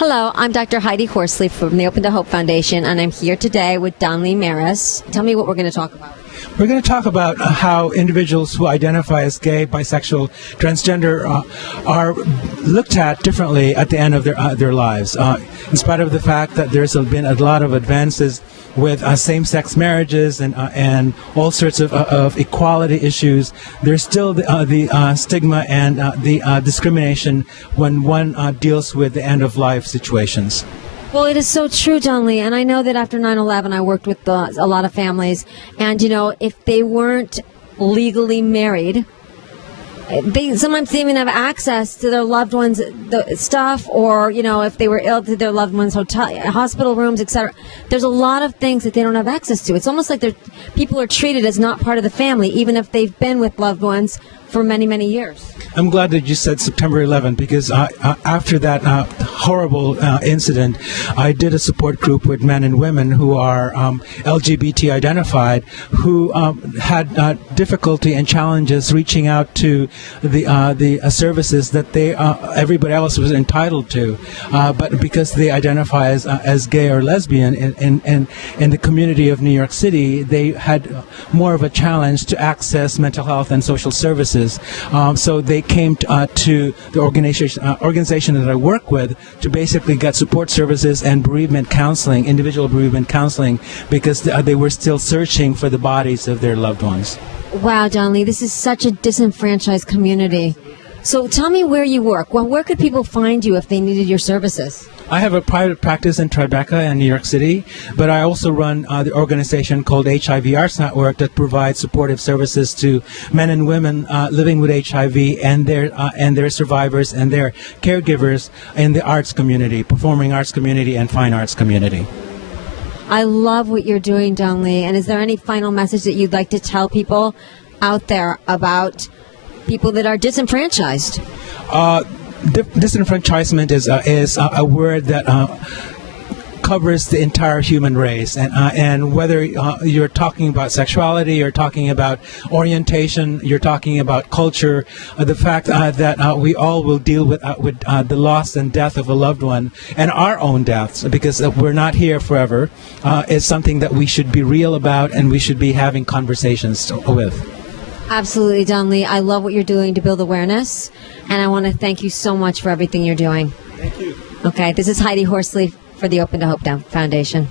Hello, I'm Dr. Heidi Horsley from the Open to Hope Foundation, and I'm here today with Doneley Meris. Tell me what we're going to talk about. We're going to talk about how individuals who identify as gay, bisexual, transgender are looked at differently at the end of their lives. In spite of the fact that there's been a lot of advances with same-sex marriages and all sorts of equality issues, there's still the stigma and the discrimination when one deals with the end-of-life situations. Well, it is so true, Doneley, and I know that after 9/11 I worked with a lot of families, and, if they weren't legally married, sometimes they even have access to their loved ones' stuff, or, if they were ill, to their loved ones' hospital rooms, etc. There's a lot of things that they don't have access to. It's almost like people are treated as not part of the family, even if they've been with loved ones for many, many years. I'm glad that you said September 11th, because after that horrible incident, I did a support group with men and women who are LGBT identified, who had difficulty and challenges reaching out to the services that everybody else was entitled to, but because they identify as gay or lesbian in the community of New York City, they had more of a challenge to access mental health and social services. So they came to the organization that I work with to basically get support services and bereavement counseling, individual bereavement counseling, because they were still searching for the bodies of their loved ones. Wow, Doneley, this is such a disenfranchised community. So tell me where you work. Well, where could people find you if they needed your services? I have a private practice in Tribeca in New York City, but I also run the organization called HIV Arts Network that provides supportive services to men and women living with HIV and their survivors and their caregivers in the arts community, performing arts community and fine arts community. I love what you're doing, Doneley. And is there any final message that you'd like to tell people out there about people that are disenfranchised? Disenfranchisement is a word that covers the entire human race, and whether you're talking about sexuality, you're talking about orientation, you're talking about culture, the fact that we all will deal with the loss and death of a loved one and our own deaths, because we're not here forever, is something that we should be real about and we should be having conversations with. Absolutely, Doneley. I love what you're doing to build awareness, and I want to thank you so much for everything you're doing. Thank you. Okay, this is Heidi Horsley for the Open to Hope Foundation.